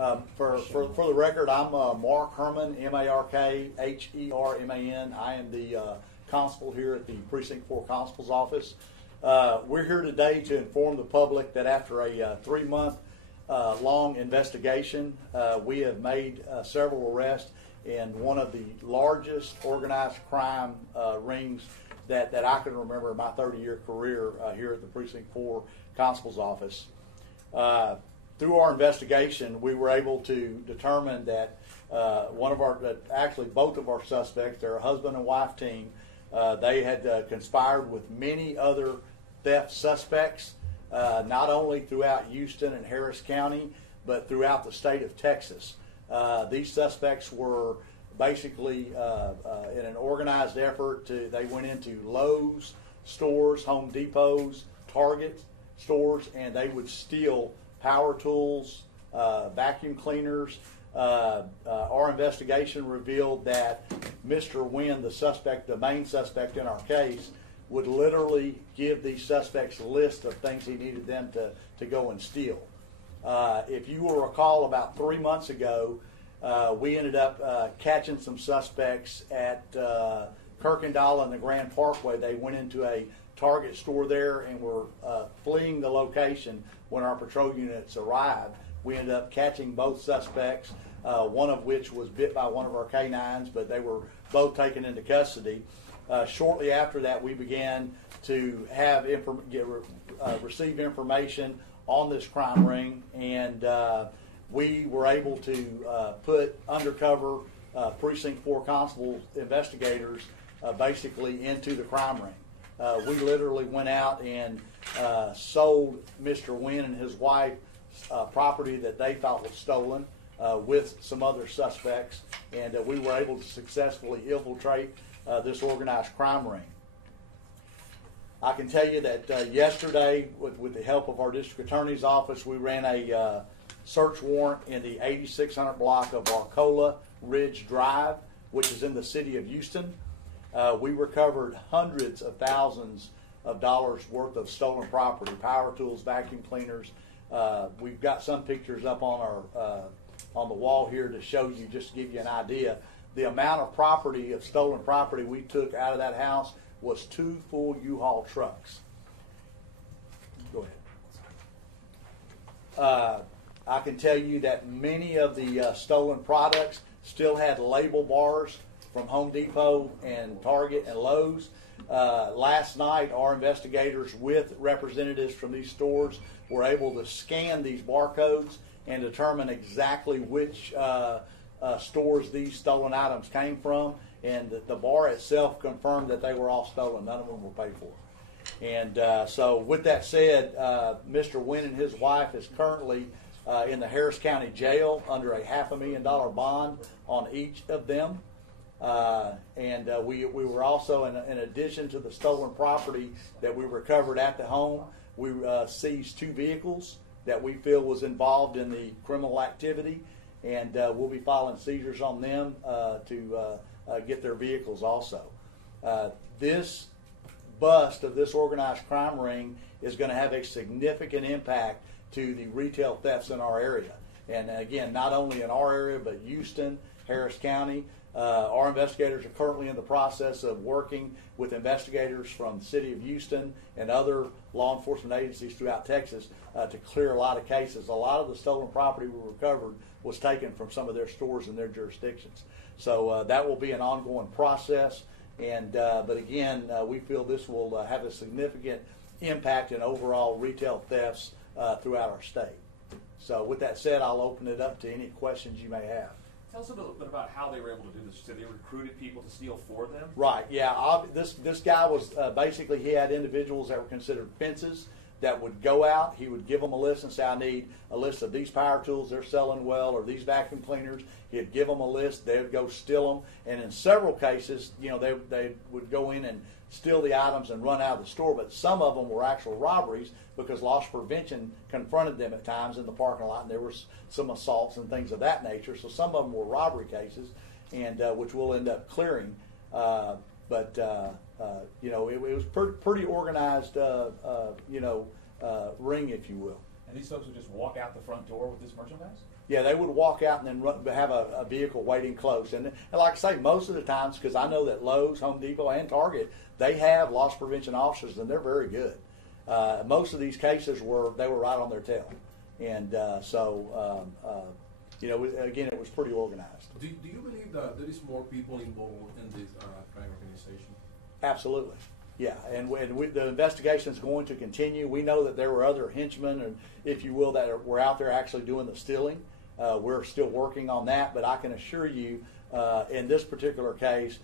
For the record, I'm Mark Herman, M-A-R-K-H-E-R-M-A-N. I am the constable here at the Precinct 4 Constable's Office. We're here today to inform the public that after a 3-month long investigation, we have made several arrests in one of the largest organized crime rings that I can remember in my 30-year career here at the Precinct 4 Constable's Office. Through our investigation, we were able to determine that actually both of our suspects, they're a husband and wife team, they had conspired with many other theft suspects, not only throughout Houston and Harris County, but throughout the state of Texas. These suspects were basically in an organized effort they went into Lowe's stores, Home Depots, Target stores, and they would steal power tools, vacuum cleaners. Our investigation revealed that Mr. Wynn, the main suspect in our case, would literally give these suspects a list of things he needed them to go and steal. If you will recall, about 3 months ago, we ended up catching some suspects at Kirkendall and the Grand Parkway. They went into a Target store there and were fleeing the location. When our patrol units arrived, we ended up catching both suspects, one of which was bit by one of our canines, but they were both taken into custody. Shortly after that, we began to have receive information on this crime ring, and we were able to put undercover Precinct 4 Constable investigators basically into the crime ring. We literally went out and sold Mr. Wynn and his wife property that they thought was stolen with some other suspects, and we were able to successfully infiltrate this organized crime ring. I can tell you that yesterday, with the help of our district attorney's office, we ran a search warrant in the 8600 block of Arcola Ridge Drive, which is in the city of Houston. We recovered hundreds of thousands of dollars worth of stolen property, power tools, vacuum cleaners. We've got some pictures up on the wall here to show you, just to give you an idea. The amount of property, of stolen property we took out of that house was 2 full U-Haul trucks. Go ahead. I can tell you that many of the stolen products still had label bars from Home Depot and Target and Lowe's. Last night, our investigators with representatives from these stores were able to scan these barcodes and determine exactly which stores these stolen items came from, and the bar itself confirmed that they were all stolen. None of them were paid for. And so with that said, Mr. Wynn and his wife is currently in the Harris County Jail under a $500,000 bond on each of them. We were also, in addition to the stolen property that we recovered at the home, we seized 2 vehicles that we feel was involved in the criminal activity, and we'll be filing seizures on them to get their vehicles also. This bust of this organized crime ring is going to have a significant impact to the retail thefts in our area. And again, not only in our area, but Houston, Harris County. Our investigators are currently in the process of working with investigators from the city of Houston and other law enforcement agencies throughout Texas to clear a lot of cases. A lot of the stolen property we recovered was taken from some of their stores in their jurisdictions. So that will be an ongoing process. And but again, we feel this will have a significant impact in overall retail thefts throughout our state. So with that said, I'll open it up to any questions you may have. Tell us a little bit about how they were able to do this. You said they recruited people to steal for them? Right, yeah. This guy was basically, he had individuals that were considered fences that would go out. He would give them a list and say, I need a list of these power tools they're selling well, or these vacuum cleaners. He'd give them a list. They would go steal them. And in several cases, they would go in and steal the items and run out of the store. But some of them were actual robberies because loss prevention confronted them at times in the parking lot, and there were some assaults and things of that nature. So some of them were robbery cases, and which we'll end up clearing. But it was pretty organized, ring, if you will. And these folks would just walk out the front door with this merchandise? Yeah, they would walk out and then have a vehicle waiting close. And like I say, most of the times, because I know that Lowe's, Home Depot, and Target, they have loss prevention officers, and they're very good. Most of these cases they were right on their tail. And again, it was pretty organized. Do you believe that there is more people involved in this crime organization? Absolutely. Yeah, and the investigation is going to continue. We know that there were other henchmen, and if you will, that were out there actually doing the stealing. We're still working on that, but I can assure you, in this particular case,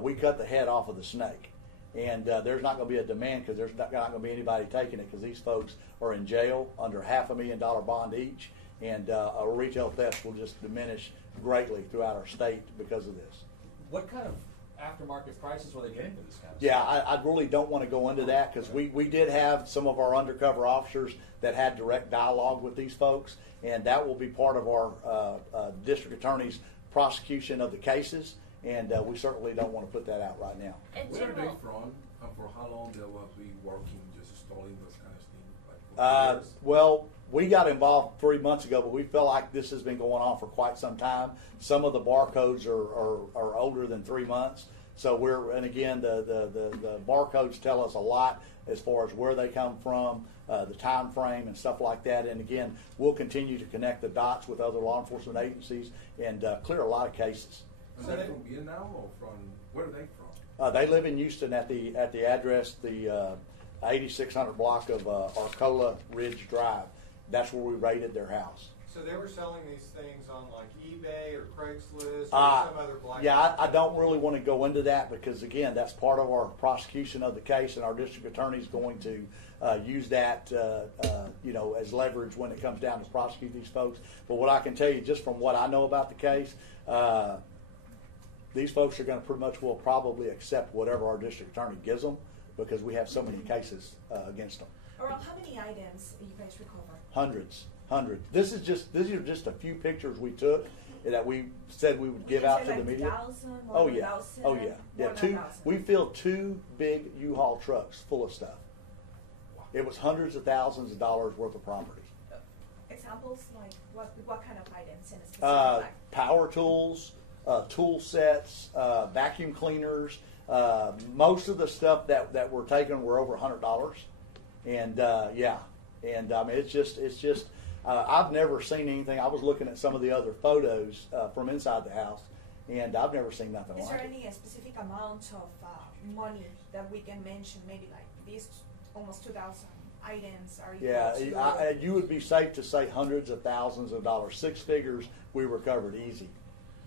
we cut the head off of the snake. And there's not going to be a demand because there's not going to be anybody taking it because these folks are in jail under $500,000 bond each, and a retail theft will just diminish greatly throughout our state because of this. What kind of aftermarket prices were they getting for this kind of Yeah, stuff? I really don't want to go into that because we did have some of our undercover officers that had direct dialogue with these folks, and that will be part of our district attorney's prosecution of the cases, and we certainly don't want to put that out right now. Where are they from, and for how long they will be working, just installing those kind of things? Well, we got involved 3 months ago, but we feel like this has been going on for quite some time. Some of the barcodes are older than 3 months. So and again, the barcodes tell us a lot as far as where they come from, the time frame and stuff like that. And again, we'll continue to connect the dots with other law enforcement agencies and clear a lot of cases. Is that from Vietnam or where are they from? They live in Houston at the address, the 8600 block of Arcola Ridge Drive. That's where we raided their house. So they were selling these things on like eBay or Craigslist or some other black Yeah, I don't really want to go into that because, again, that's part of our prosecution of the case, and our district attorney is going to use that as leverage when it comes down to prosecute these folks. But what I can tell you, just from what I know about the case, these folks are going to pretty much will probably accept whatever our district attorney gives them because we have so many cases against them. Around how many items you guys recover? Hundreds. These are just a few pictures we took that we said we would give out to the media. 1,000, Oh yeah. We filled 2 big U-Haul trucks full of stuff. It was hundreds of thousands of dollars worth of property. Examples like what kind of items in a specific Power tools, tool sets, vacuum cleaners. Most of the stuff that were taken were over $100, and and I mean it's just. I've never seen anything. I was looking at some of the other photos from inside the house, and I've never seen nothing like it. Is there any specific amount of money that we can mention? Maybe like these almost 2,000 items are equal to... You would be safe to say hundreds of thousands of dollars. 6 figures we recovered easy.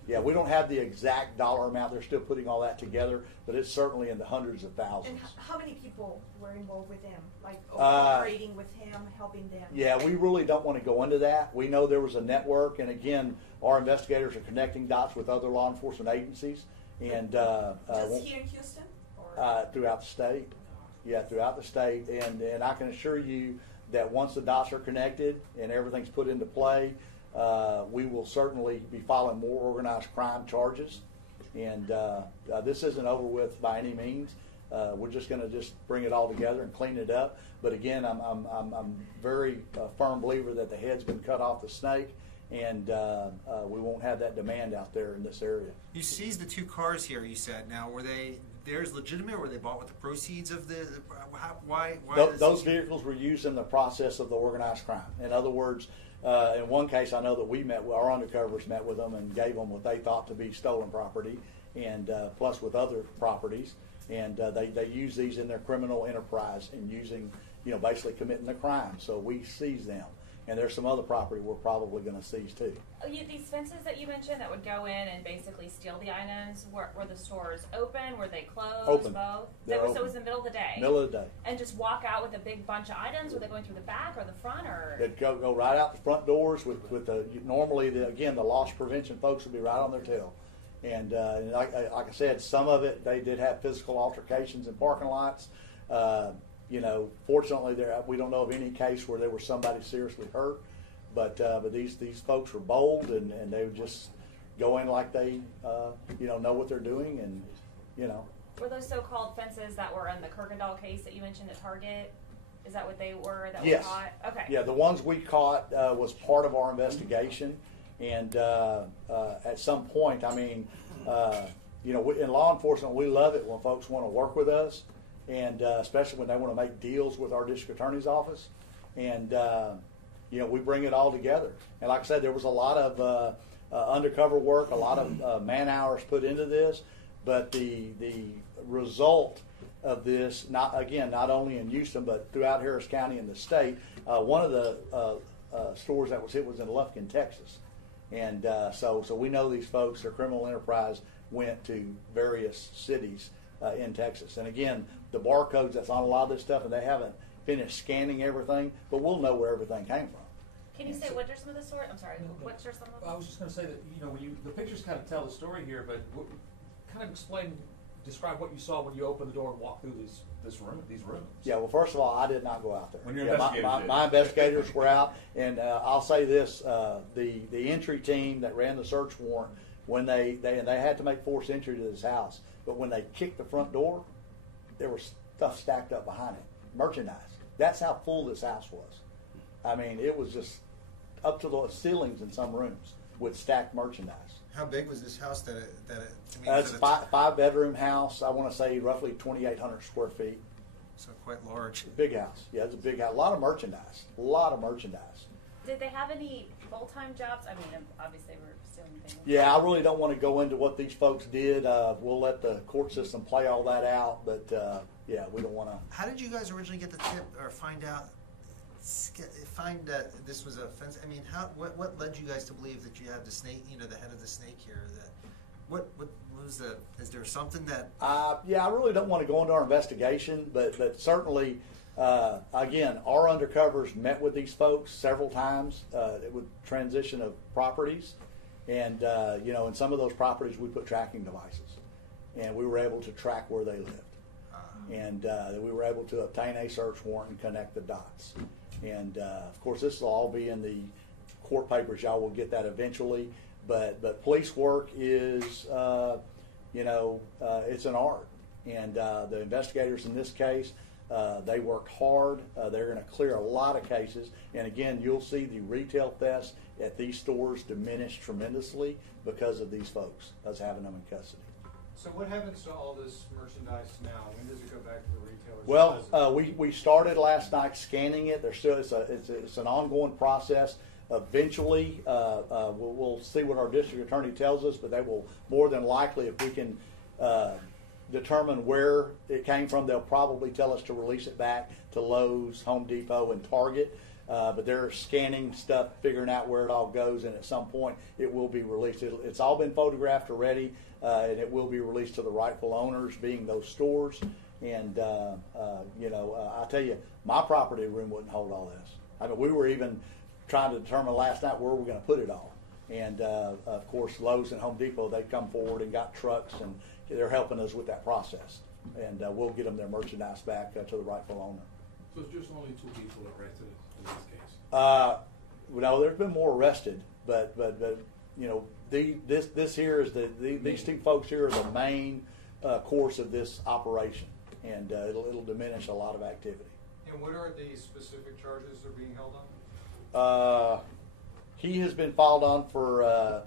Yeah, we don't have the exact dollar amount. They're still putting all that together, but it's certainly in the hundreds of thousands. And how many people were involved with him, like operating with him, helping them? Yeah, we really don't want to go into that. We know there was a network, and again, our investigators are connecting dots with other law enforcement agencies. And just here in Houston? Or? Throughout the state. Yeah, throughout the state. And I can assure you that once the dots are connected and everything's put into play, we will certainly be filing more organized crime charges, and this isn't over with by any means. We're just going to bring it all together and clean it up. But again, I'm very firm believer that the head's been cut off the snake, and we won't have that demand out there in this area. You seized the 2 cars here. You said now were they theirs legitimate? Or were they bought with the proceeds of the? Why those vehicles were used in the process of the organized crime. In other words. In one case, I know that our undercovers met with them and gave them what they thought to be stolen property, and plus with other properties, and they use these in their criminal enterprise and using, basically committing the crime. So we seize them, and there's some other property we're probably going to seize too. These fences that you mentioned that would go in and basically steal the items, were the stores open? Were they closed? Open. Both? They're So open. it was in the middle of the day? Middle of the day. And just walk out with a big bunch of items? Were they going through the back or the front? Or They'd go right out the front doors with normally the loss prevention folks would be right on their tail. And like I said, some of it, they did have physical altercations in parking lots. Fortunately, we don't know of any case where there was somebody seriously hurt. But these folks were bold, and they would just go in like they know what they're doing, and Were those so-called fences that were in the Kirkendall case that you mentioned at Target? Is that what they were that Yes. were caught? Okay. Yeah, the ones we caught was part of our investigation, and at some point, I mean, in law enforcement, we love it when folks want to work with us, and especially when they want to make deals with our district attorney's office, and we bring it all together. And like I said, there was a lot of undercover work, a lot of man hours put into this, but the result of this, not only in Houston, but throughout Harris County and the state. One of the stores that was hit was in Lufkin, Texas. And so we know these folks, their criminal enterprise went to various cities in Texas. And again, the barcodes that's on a lot of this stuff, and they haven't finished scanning everything, but we'll know where everything came from. Can you say what are some of the stores? I'm sorry. What are some of them? I was just going to say that when the pictures kind of tell the story here, but kind of describe what you saw when you opened the door and walked through these rooms. Yeah, well, first of all, I did not go out there. When your investigators did. My investigators were out, and I'll say this: the entry team that ran the search warrant, when they had to make forced entry to this house, but when they kicked the front door, there was stuff stacked up behind it, merchandise. That's how full this house was. I mean, it was just up to the ceilings in some rooms with stacked merchandise. How big was this house that it It's a five-bedroom house. I want to say roughly 2,800 square feet. So quite large. Big house. Yeah, it's a big house. A lot of merchandise. Did they have any full-time jobs? I mean, obviously we're stealing things. Yeah, I really don't want to go into what these folks did. We'll let the court system play all that out. But yeah, we don't want to. How did you guys originally get the tip or find that this was a fence? I mean, what led you guys to believe that you had the snake, the head of the snake here? What was the? Is there something that? Yeah, I really don't want to go into our investigation, but certainly, again, our undercovers met with these folks several times with transition of properties, and in some of those properties we put tracking devices, and we were able to track where they lived, and we were able to obtain a search warrant and connect the dots. And of course, this will all be in the court papers. Y'all will get that eventually. But police work is, it's an art. And the investigators in this case, they worked hard. They're going to clear a lot of cases. And again, you'll see the retail thefts at these stores diminish tremendously because of these folks, us having them in custody. So what happens to all this merchandise now? When does it go back to the retailers? Well, we started last night scanning it. There's still it's an ongoing process. Eventually, we'll see what our district attorney tells us, but they will more than likely, if we can determine where it came from, they'll probably tell us to release it back to Lowe's, Home Depot, and Target. But they're scanning stuff, figuring out where it all goes, and at some point it will be released. It's all been photographed already, and it will be released to the rightful owners, being those stores. And I tell you, my property room wouldn't hold all this. I mean, we were even trying to determine last night where we're going to put it all. And of course, Lowe's and Home Depot, they come forward and got trucks, and they're helping us with that process. And we'll get them their merchandise back to the rightful owner. So it's just only 2 people arrested in this case? No, there's been more arrested, but this here is these 2 folks here are the main course of this operation, and it'll diminish a lot of activity. And what are the specific charges that are being held on? He has been filed on for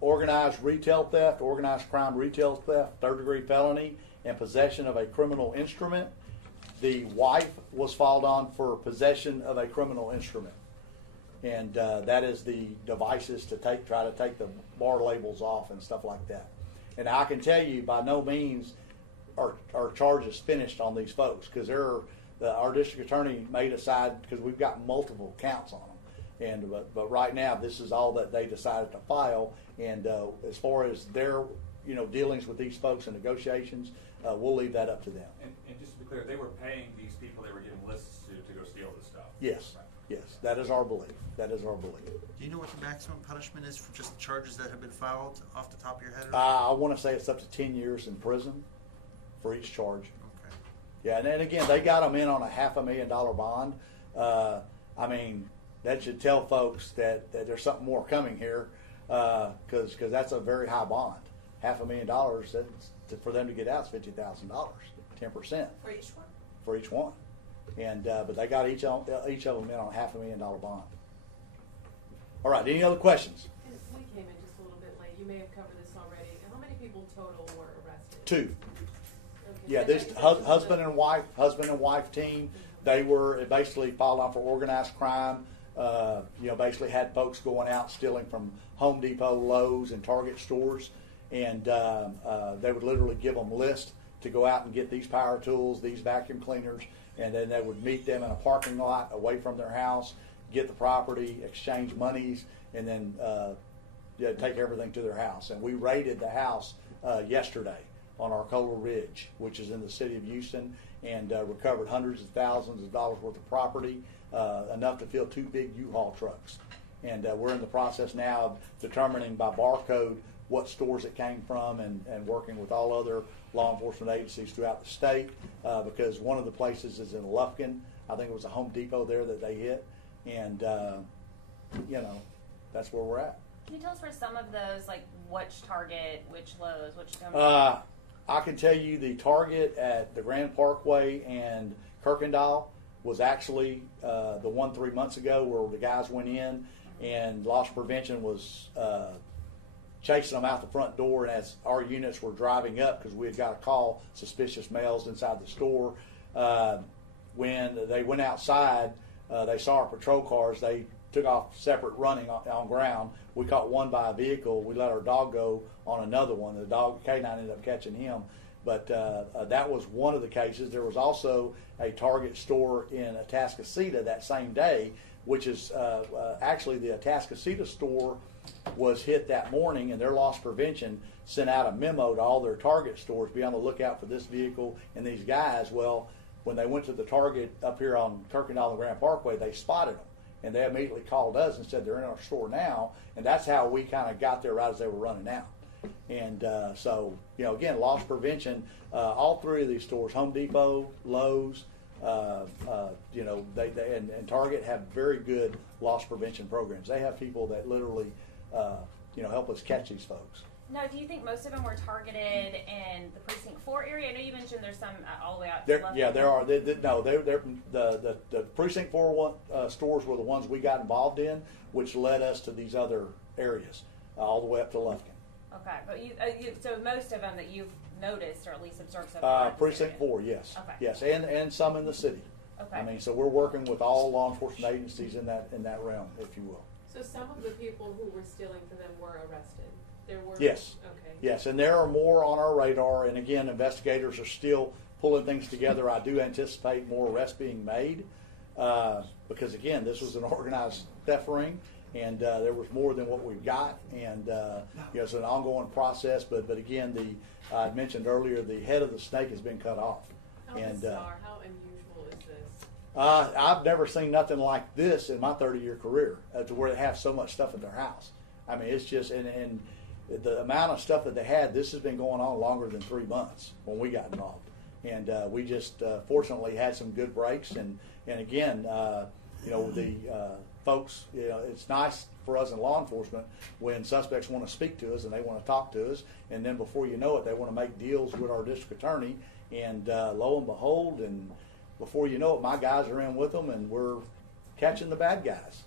organized retail theft, organized crime retail theft, 3rd-degree felony, and possession of a criminal instrument. The wife was filed on for possession of a criminal instrument, and that is the devices to try to take the bar labels off and stuff like that. And I can tell you, by no means are charges finished on these folks, because our district attorney made a side, because we've got multiple counts on them. And but right now, this is all that they decided to file. And as far as their dealings with these folks and negotiations, we'll leave that up to them. And just to be clear, they were paying these people they were giving lists to go steal this stuff. Yes, Right. yes, that is our belief. That is our belief. Do you know what the maximum punishment is for just the charges that have been filed off the top of your head? I want to say it's up to 10 years in prison for each charge. Okay. Yeah, and then again, they got them in on a $500,000 bond. I mean, that should tell folks that there's something more coming here, because that's a very high bond. $500,000, for them to get out is $50,000, 10%. For each one? For each one. And but they got each of them in on a $500,000 bond. All right. Any other questions? And we came in just a little bit late. You may have covered this already. How many people total were arrested? 2. Okay. Yeah, And this then- husband and wife team. They were basically filed out for organized crime. Basically had folks going out stealing from Home Depot, Lowe's, and Target stores, and they would literally give them lists to go out and get these power tools, these vacuum cleaners, and then they would meet them in a parking lot away from their house, get the property, exchange monies, and then take everything to their house. And we raided the house yesterday on Arcola Ridge, which is in the city of Houston, and recovered hundreds of thousands of dollars worth of property, enough to fill 2 big U-Haul trucks. And we're in the process now of determining by barcode what stores it came from, and working with all other law enforcement agencies throughout the state, because one of the places is in Lufkin. I think it was a Home Depot there that they hit, and that's where we're at. Can you tell us where some of those, like which Target, which Lowe's, which I can tell you the Target at the Grand Parkway and Kirkendall was actually the one 3 months ago where the guys went in and loss prevention was chasing them out the front door. And as our units were driving up, because we had got a call, suspicious males inside the store, when they went outside, they saw our patrol cars. They took off separate running on ground. We caught one by a vehicle. We let our dog go on another one. The dog, K9, ended up catching him. But that was one of the cases. There was also a Target store in Atascocita that same day, which is actually the Atascocita store was hit that morning, and their loss prevention sent out a memo to all their Target stores, be on the lookout for this vehicle and these guys. Well, when they went to the Target up here on Kirkendall and Grand Parkway, they spotted them. And they immediately called us and said they're in our store now, and that's how we kind of got there right as they were running out. And so, again, loss prevention, all 3 of these stores, Home Depot, Lowe's, they and Target have very good loss prevention programs. They have people that literally, help us catch these folks. Now, do you think most of them were targeted in the Precinct 4 area? I know you mentioned there's some all the way out to Lufkin. Yeah, there are. The Precinct 4 stores were the ones we got involved in, which led us to these other areas, all the way up to Lufkin. Okay, but so most of them that you've noticed, or at least observed so far, Precinct 4, yes. Okay. Yes, and some in the city. Okay. I mean, so we're working with all law enforcement agencies in that realm, if you will. So some of the people who were stealing from them were arrested? There were? Yes. Okay. Yes, and there are more on our radar, and again, investigators are still pulling things together. I do anticipate more arrests being made, because again, this was an organized theft ring, and there was more than what we've got, and it's an ongoing process. But again, I mentioned earlier, the head of the snake has been cut off. How bizarre, how unusual is this? I've never seen nothing like this in my 30-year career, to where they have so much stuff at their house. I mean, it's just and the amount of stuff that they had, this has been going on longer than 3 months when we got involved. And we just fortunately had some good breaks. And again, the folks, it's nice for us in law enforcement when suspects want to speak to us and they want to talk to us. And then before you know it, they want to make deals with our district attorney. And lo and behold, and before you know it, my guys are in with them, and we're catching the bad guys.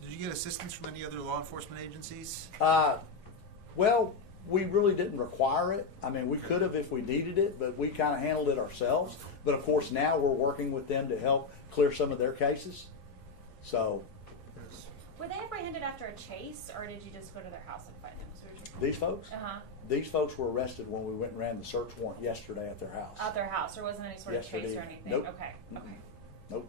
Did you get assistance from any other law enforcement agencies? Well, we really didn't require it. I mean, we could have if we needed it, but we kind of handled it ourselves. But of course, now we're working with them to help clear some of their cases. So, Were they apprehended after a chase, or did you just go to their house and find them? these folks? Uh-huh. These folks were arrested when we went and ran the search warrant yesterday at their house. At their house. There wasn't any sort of chase or anything? Nope. Okay. Okay. Nope.